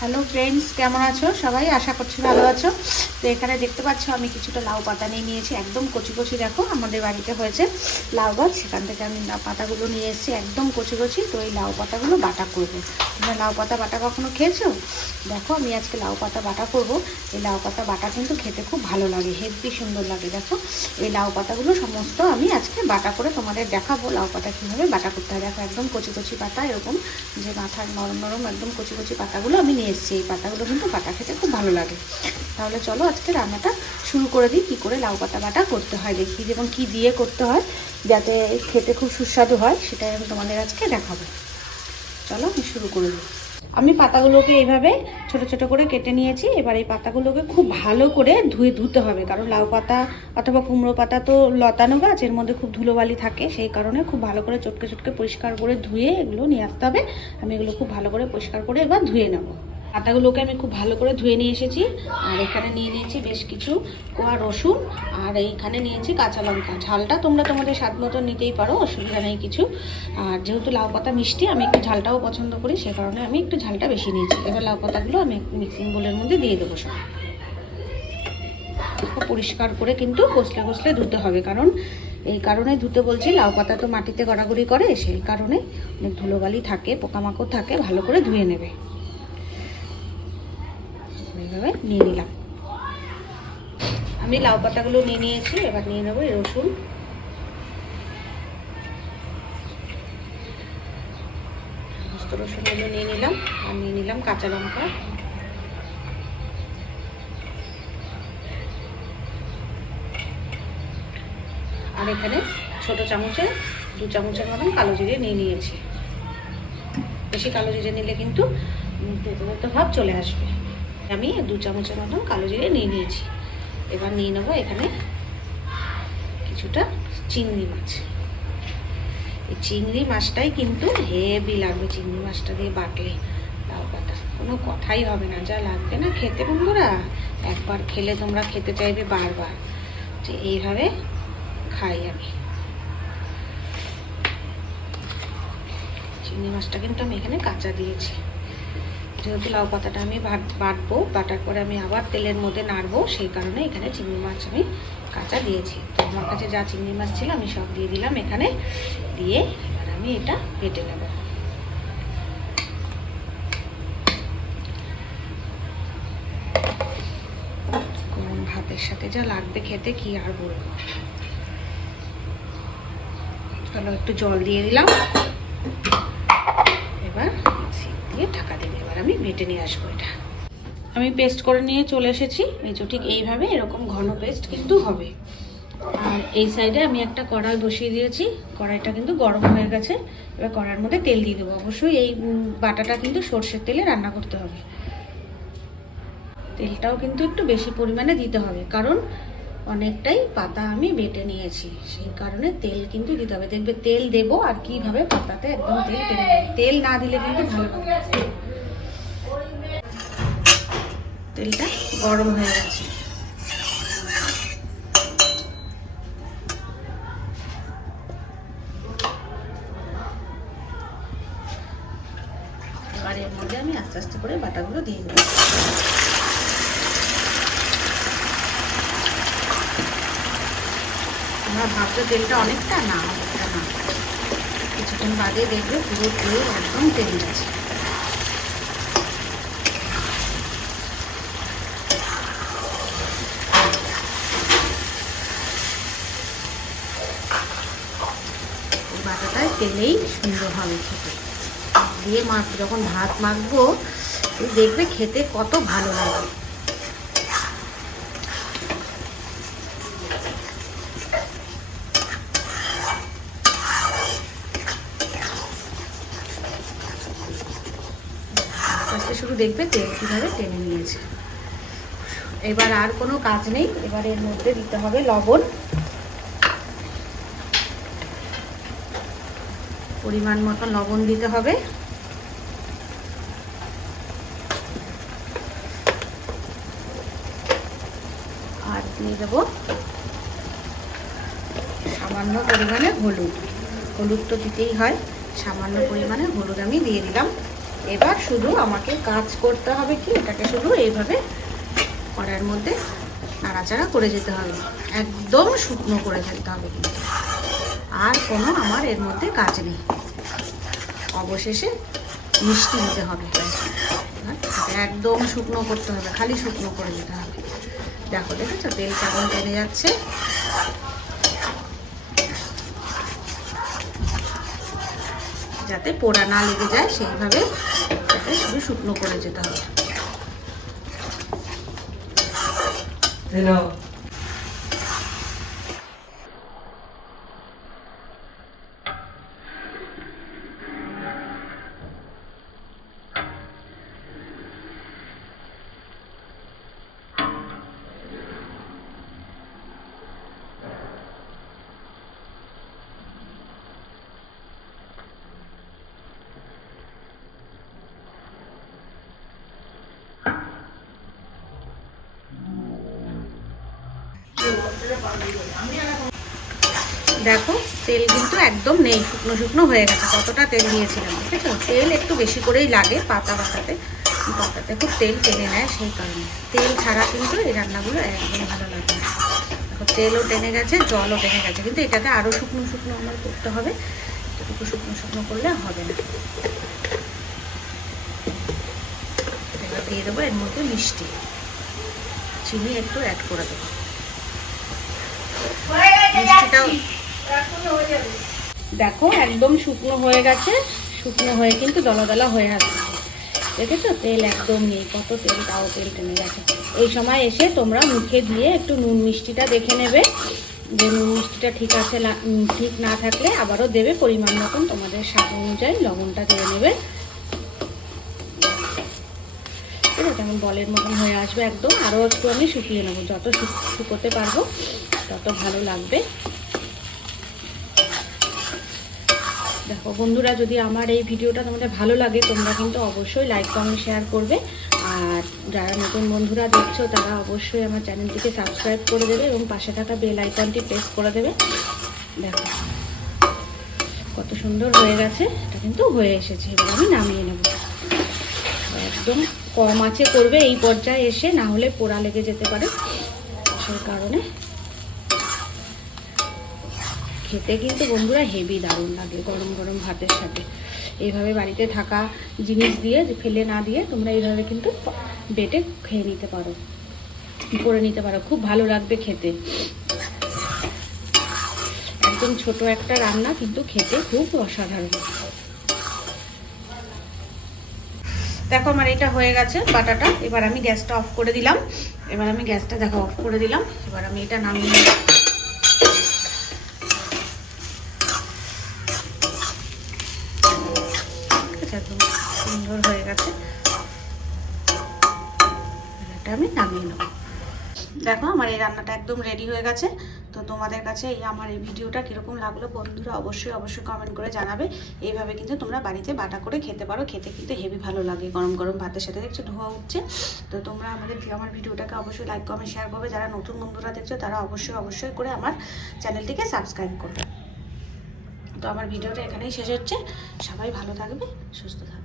Hello friends, কেমন আছো সবাই? আশা করছি ভালো আছো। তো এখানে দেখতে পাচ্ছ আমি কিছুটা লাউ পাতা নিয়ে নিয়েছি, একদম কচি কচি। দেখো আমাদের বাড়িতে হয়েছে লাউ গাছ, সেখান থেকে আমি লাউ পাতাগুলো নিয়ে এসেছি একদম কচি কচি। তো এই লাউ পাতাগুলো বাটা করবো। তোমরা লাউ পাতা বাটা কখনো খেয়েছো? দেখো আমি আজকে লাউ পাতা বাটা করব। এই লাউ পাতা বাটা কিন্তু খেতে খুব ভালো লাগে, হেব্বি সুন্দর লাগে। দেখো এই লাউ পাতাগুলো সমস্ত আমি আজকে বাটা করে তোমাদের দেখাবো লাউ পাতা কীভাবে বাটা করতে হয়। দেখো একদম কচি কচি পাতা, এরকম যে মাথার নরম নরম একদম কচি কচি পাতাগুলো আমি নিয়ে এসেছি। এই পাতাগুলো কিন্তু বাটা খেতে খুব ভালো লাগে। তাহলে চলো আজকে রান্নাটা শুরু করে দিই। কী করে লাউ পাতা বাটা করতে হয় দেখি, এবং কী দিয়ে করতে হয় যাতে খেতে খুব সুস্বাদু হয়, সেটাই আমি তোমাদের আজকে দেখাবো। চলো আমি শুরু করে দিই। আমি পাতাগুলোকে এইভাবে ছোট ছোট করে কেটে নিয়েছি। এবার এই পাতাগুলোকে খুব ভালো করে ধুতে হবে, কারণ লাউ পাতা অথবা কুমড়ো পাতা তো লতানো গাছ, এর মধ্যে খুব ধুলোবালি থাকে। সেই কারণে খুব ভালো করে চটকে চটকে পরিষ্কার করে ধুয়ে এগুলো নিয়ে আসতে হবে। আমি এগুলো খুব ভালো করে পরিষ্কার করে এবার ধুয়ে নেব। পাতাগুলোকে আমি খুব ভালো করে ধুয়ে নিয়ে এসেছি। আর এখানে নিয়ে নিয়েছি বেশ কিছু কোয়া রসুন, আর এইখানে নিয়েছি কাঁচা লঙ্কা। ঝালটা তোমরা তোমাদের স্বাদ মতো নিতেই পারো, অসুবিধা নেই কিছু। আর যেহেতু লাউ পাতা মিষ্টি, আমি একটু ঝালটাও পছন্দ করি, সে কারণে আমি একটু ঝালটা বেশি নিয়েছি। এবার লাউ পাতাগুলো আমি মিক্সিং বোলের মধ্যে দিয়ে দেবো সব। পরিষ্কার করে কিন্তু কষলে কষলে ধুতে হবে, কারণ এই কারণে ধুতে বলছি, লাউ পাতা তো মাটিতে গড়াগড়ি করে, সেই কারণে অনেক ধুলোবালি থাকে, পোকামাকড় থাকে, ভালো করে ধুয়ে নেবে। এইভাবে নিয়ে নিলাম। আমি লাউ পাতাগুলো নিয়ে নিয়েছি। এবার নিয়ে নেবো এই রসুন, সমস্ত রসুনগুলো নিয়ে নিলাম। আর নিয়ে নিলাম কাঁচা লঙ্কা, আর এখানে ছোট চামচে 2 চামচের মতন কালো জিরে নিয়ে নিয়েছি। বেশি কালো জিরে নিলে কিন্তু তেতো ভাব চলে আসবে। আমি 2 চামচের মতন কালো জিরে নিয়ে নিয়েছি। এবার নিয়ে নেবো এখানে কিছুটা চিংড়ি মাছ। এই চিংড়ি মাছটাই কিন্তু হেভি লাগবে, চিংড়ি মাছটা দিয়ে বাটলে লাউ পাতা কোনো কথাই হবে না, যা লাগবে না খেতে বন্ধুরা। একবার খেলে তোমরা খেতে চাইবে বারবার, যে এইভাবে খাই আমি। চিংড়ি মাছটা কিন্তু আমি এখানে কাঁচা দিয়েছি, যেহেতু লাউ পাতাটা আমি বাটবো, বাটার পরে আমি আবার তেলের মধ্যে নাড়বো, সেই কারণে এখানে চিংড়ি মাছ আমি কাঁচা দিয়েছি। তো আমার কাছে যা চিংড়ি মাছ ছিল আমি সব দিয়ে দিলাম এখানে। দিয়ে এবার আমি এটা বেটে নেব। গরম ভাতের সাথে যা লাগবে খেতে, কি আর বলবো। চলো একটু জল দিয়ে দিলাম। এবার দিয়ে ঢাকা দেবে। এবার আমি বেটে নিয়ে আসবো এটা। আমি পেস্ট করে নিয়ে চলে এসেছি। এই যে ঠিক এইভাবে এরকম ঘন পেস্ট কিন্তু হবে। আর এই সাইডে আমি একটা কড়াই বসিয়ে দিয়েছি। কড়াইটা কিন্তু গরম হয়ে গেছে। এবার কড়াইয়ের মধ্যে তেল দিয়ে দেবো। অবশ্যই এই বাটাটা কিন্তু সর্ষের তেলে রান্না করতে হবে। তেলটাও কিন্তু একটু বেশি পরিমাণে দিতে হবে, কারণ অনেকটাই পাতা আমি বেটে নিয়েছি, সেই কারণে তেল কিন্তু দিতে হবে। দেখবে তেল দেবো আর কিভাবে পাতাতে একদম তেল টেনে নেবে। তেল না দিলে কিন্তু ভালো লাগে। তেলটা গরম হয়ে গেছে। এবার এর মধ্যে আমি আস্তে আস্তে করে বাটাগুলো দিয়ে দেবো। তোমরা ভাবছো তেলটা অনেকটা, না অনেকটা না, কিছুক্ষণ বাদে দেখবে পুরো তেল একদম তেল গেছে। বাটাটায় তেলেই সুন্দর হবে খেতে। দিয়ে যখন ভাত মাখবো দেখবে খেতে কত ভালো লাগে। আস্তে শুরু দেখবে তেল কীভাবে টেনে নিয়েছে। এবার আর কোনো কাজ নেই। এবার এর মধ্যে দিতে হবে লবণ, পরিমাণ মতো লবণ দিতে হবে। আর দিয়ে দেবো সামান্য পরিমাণে হলুদ। হলুদ তো দিতেই হয়, সামান্য পরিমাণে হলুদ আমি দিয়ে দিলাম। এবার শুধু আমাকে কাজ করতে হবে কি, এটাকে শুধু এইভাবে কড়াইয়ের মধ্যে নাড়াচাড়া করে যেতে হবে, একদম শুকনো করে ফেলতে হবে কিন্তু, আর কোনো আমার এর মধ্যে কাজ নেই। অবশেষে মিষ্টি দিতে হবে, একদম শুকনো করতে হবে, খালি শুকনো করে দিতে হবে। দেখো দেখেছো তেল কেমন টেনে যাচ্ছে। যাতে পোড়া না লেগে যায় সেইভাবে এটাকে শুধু শুকনো করে যেতে হবে। দেখো তেল কিন্তু একদম নেই, শুকনো শুকনো হয়ে গেছে। কতটা তেল দিয়েছিলাম, ঠিক আছে? তেল একটু বেশি করেই লাগে পাতা বাটাতে, পাতাতে খুব তেল টেনে নেয়, সেই কারণে তেল ছাড়া কিন্তু এই রান্নাগুলো একদম ভালো লাগে না। দেখো তেলও টেনে গেছে, জলও টেনে গেছে, কিন্তু এটাকে আরও শুকনো শুকনো আমার করতে হবে। একটু শুকনো শুকনো করলে হবে না। এবার দিয়ে দেবো এর মধ্যে মিষ্টি, চিনি একটু অ্যাড করে দেবো। মিষ্টিটাও দেখো একদম শুকনো হয়ে গেছে, শুকনো হয়ে কিন্তু দলা দলা হয়ে আসছে, দেখেছো? তেল একদম নেই, কত তেল, তাও তেল টেনে গেছে। এই সময় এসে তোমরা মুখে দিয়ে একটু নুন মিষ্টিটা দেখে নেবে, যে নুন মিষ্টিটা ঠিক আছে, ঠিক না থাকলে আবারও দেবে পরিমাণ মতন, তোমাদের স্বাদ অনুযায়ী লবণটা দিয়ে নেবে। ঠিক আছে, তেমন বলের মতন হয়ে আসবে একদম। আরও একটু আমি শুকিয়ে নেবো, যত শুকোতে পারবো তত ভালো লাগবে। দেখো বন্ধুরা, যদি আমার এই ভিডিওটা তোমাদের ভালো লাগে তোমরা কিন্তু অবশ্যই লাইক কমেন্ট শেয়ার করবে, আর যারা নতুন বন্ধুরা দেখছো তারা অবশ্যই আমার চ্যানেলটিকে সাবস্ক্রাইব করে দেবে এবং পাশে থাকা বেল আইকনটি প্রেস করে দেবে। দেখো কত সুন্দর হয়ে গেছে, এটা কিন্তু হয়ে এসেছে। এবার আমি নামিয়ে নেব। একদম কম আঁচে করবে এই পর্যায়ে এসে, না হলে পোড়া লেগে যেতে পারে, সেই কারণে। খেতে কিন্তু বন্ধুরা হেভি দারুণ লাগে গরম গরম ভাতের সাথে। এইভাবে বাড়িতে থাকা জিনিস দিয়ে ফেলে না দিয়ে তোমরা এইভাবে কিন্তু বেটে খেয়ে নিতে পারো, করে নিতে পারো, খুব ভালো লাগবে খেতে। একদম ছোট একটা রান্না, কিন্তু খেতে খুব অসাধারণ। দেখো আমার এটা হয়ে গেছে বাটাটা। এবার আমি গ্যাসটা অফ করে দিলাম। এবার আমি গ্যাসটা দেখো অফ করে দিলাম। এবার আমি এটা নামিয়ে নেব। একদম সুন্দর হয়ে গেছে, এটা আমি নামিয়ে নেব। দেখো আমার এই রান্নাটা একদম রেডি হয়ে গেছে। তো তোমাদের কাছে আমার এই ভিডিওটা কীরকম লাগলো বন্ধুরা অবশ্যই কমেন্ট করে জানাবে। এইভাবে কিন্তু তোমরা বাড়িতে বাটা করে খেতে পারো, খেতে কিন্তু হেভি ভালো লাগে গরম গরম ভাতের সাথে। দেখছো ধোয়া উঠছে। তো তোমরা আমার ভিডিওটাকে অবশ্যই লাইক কমেন্ট শেয়ার করবে। যারা নতুন বন্ধুরা দেখছো তারা অবশ্যই করে আমার চ্যানেলটিকে সাবস্ক্রাইব করবে। তো আমার ভিডিওটা এখানেই শেষ হচ্ছে। সবাই ভালো থাকবে, সুস্থ থাকবে।